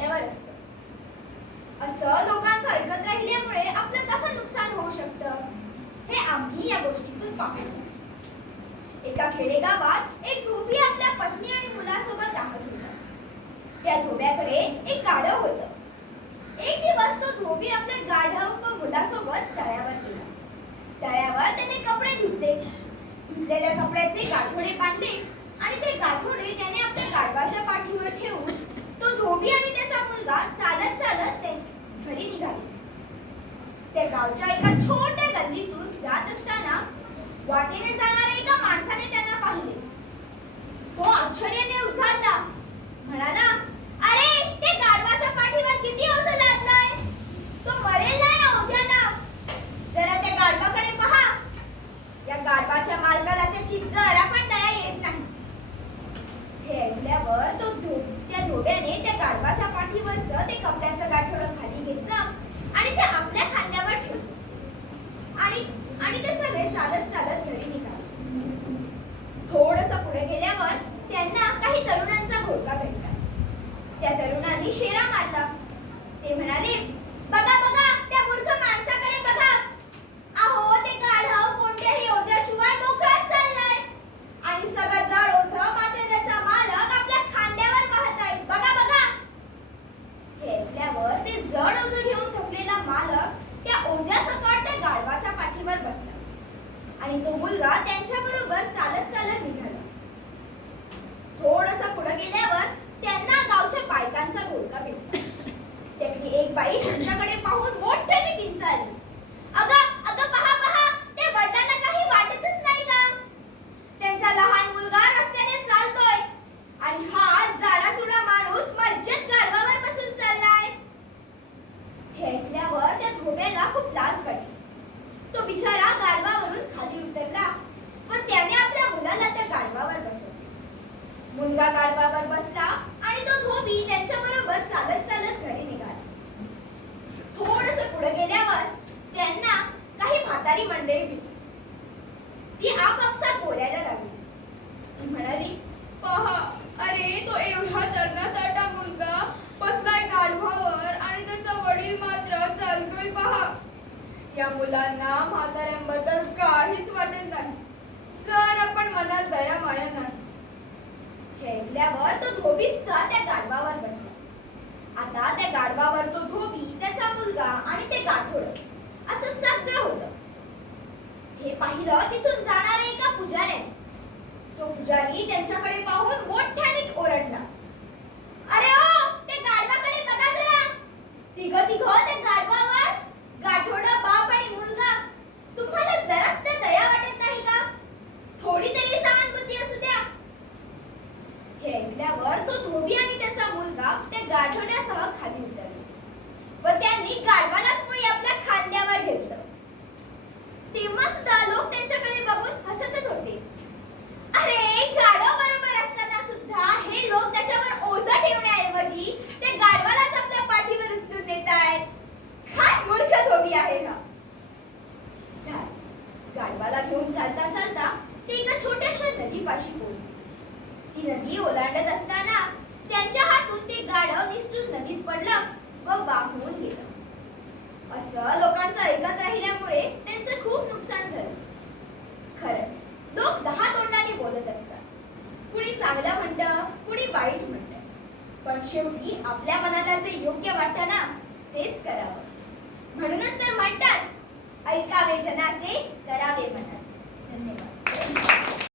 आपल्यावर असतं. असं लोकांचं ऐकत राहिल्यामुळे आपलं कसं नुकसान होऊ शकतं हे आम्ही या गोष्टीतून पाहतो. एका खेडेगावात एक धोबी आपल्या पत्नी आणि मुलासोबत राहत होता. त्या धोब्याकडे एक गाढव होतं. एक दिवस तो धोबी आपल्या गाढव व मुलासोबत तळ्यावर गेला. तळ्यावर त्याने कपडे धुतले. धुतलेल्या कपड्याचे गाठोडे बांधले आणि ते गाठोडे त्याने आपल्या गाढवाच्या पाठीवर ठेवून तो धोबी आणि त्याचा मुलगा चालत चालत घरी निघाले. त्या गावच्या एका छोट्या गल्लीतून जात असताना वाटेने जाणाऱ्या एका माणसाने त्यांना पाहिले. तो आश्चर्याने उद्गारला, म्हणाला, अरे ते गाढवाच्या पाठीवर किती ओझं लादलंय. तो मरेल ना या ओझ्याला. जरा त्या गाढवाकडे पहा. या गाढवाच्या मालकाला त्याची जरा पण दया येत नाही. हे ऐकल्यावर त्या धोब्याने त्या गाढवाच्या पाठीवरचं ते कपड्याचं गाठोडं खाली घेतलं आणि ते आपल्या खांद्यावर ठेवलं आणि ते सगळे चालत चालत घरी निघाले. थोडंसं पुढे गेल्यावर त्यांना काही तरुणांचा घोळका भेटला. त्या तरुणांनी शेरा मारला. ते म्हणाले, बघा बघा त्या मूर्ख माणसाकडे बघा. अहो ते गाढव कोणत्याही ओझ्याशिवाय मोकळाच चाललाय आणि सगळं जड ओझं मात्र त्याचा मालक आपल्या खांद्यावर वाहताय. बघा बघा. हे ऐकल्यावर ते जड ओझं घेऊन थकलेला मालक त्या ओझ्यासकट त्या गाढवाच्या पाठीवर बसला आणि तो मुलगा त्यांच्याबरोबर चालत चालत निघाला. थोडंसं पुढे गेल्यावर त्यांना गावच्या बायकांचा घोळका भेटला. त्यातली एक बाई त्यांच्याकडे पाहून मोठ्याने किंचाळली, अगं अगं पहा पहा, त्या वडिलांना काही वाटतच नाही का. त्यांचा लहान मुलगा रस्त्याने चालतोय आणि हा जाडाजुडा माणूस मज्जेत गाढवावर बसून चाललाय. हे ऐकल्यावर त्या धोब्याला खूप लाज वाटली. तो बिचारा गाढवावरून खाली उतरला व त्याने आपल्या मुलाला त्या गाढवावर बसवलं. मुलगा गाढवावर बसला आणि तो धोबी त्यांच्याबरोबर चालत चालत घरी निघाला. थोडंसं पुढे गेल्यावर त्यांना काही म्हातारी मंडळी भेटली. ती आपापसात बोलायला लागली. ती म्हणाली, पहा, अरे तो एवढा तरणाताटा मुलगा बसलाय गाढवावर आणि त्याचा वडील मात्र चालतोय पहा. या मुलांना म्हाताऱ्यांबद्दल काहीच वाटत नाही. जरा पण मनात दया माया नाही. हे ऐकल्यावर तो धोबी सुद्धा त्या गाढवावर बसला. आता त्या गाढवावर तो धोबी, त्याचा मुलगा आणि ते गाठोडं असं सगळं होतं. हे पाहिलं तिथून जाणाऱ्या एका पुजाऱ्याने. तो पुजारी त्यांच्याकडे पाहून मोठ्याने ओरडला, अरे ओ ते गाढवाकडे बघा जरा. तिघं त्या गाढवावर, गाठोडं, बाप आणि मुलगा. तुम्हाला जराच त्या दया वाटत नाही का. थोडी तरी सहानुभूती असू द्या. हे ऐकल्यावर तो धोबी आणि त्याचा मुलगा त्या गाठोड्यासह खाली उतरले व त्यांनी गाढवालाच मुळी आपल्या खांद्यावर घेतलं. तेव्हा सुद्धा लोक त्यांच्याकडे बघून हसतच होते. अरे गाढव बरोबर असताना सुद्धा हे लोक त्याच्यावर ओझं ठेवण्याऐवजी ते गाढवालाच आपल्या पाठीवर उचलून देत आहेत. काय मूर्ख धोबी आहे हा. गाढवाला घेऊन चालता चालता ते एका छोट्याशा नदीपाशी पोहोचले. ती नदी ओलांडत असताना त्यांच्या हातून ते गाढव निसटून नदीत पडलं व वाहून गेलं. असं लोकांचं ऐकत राहिल्यामुळे त्यांचं खूप नुकसान झालं. खरंच लोक 10 तोंडाने बोलत असतात. कुणी चांगलं म्हणतं, कुणी वाईट म्हणतं, पण शेवटी आपल्या मनाला जे योग्य वाटतं ना तेच करावं. म्हणूनच तर म्हणतात, ऐकावे जनाचे, करावे मनाचे. धन्यवाद.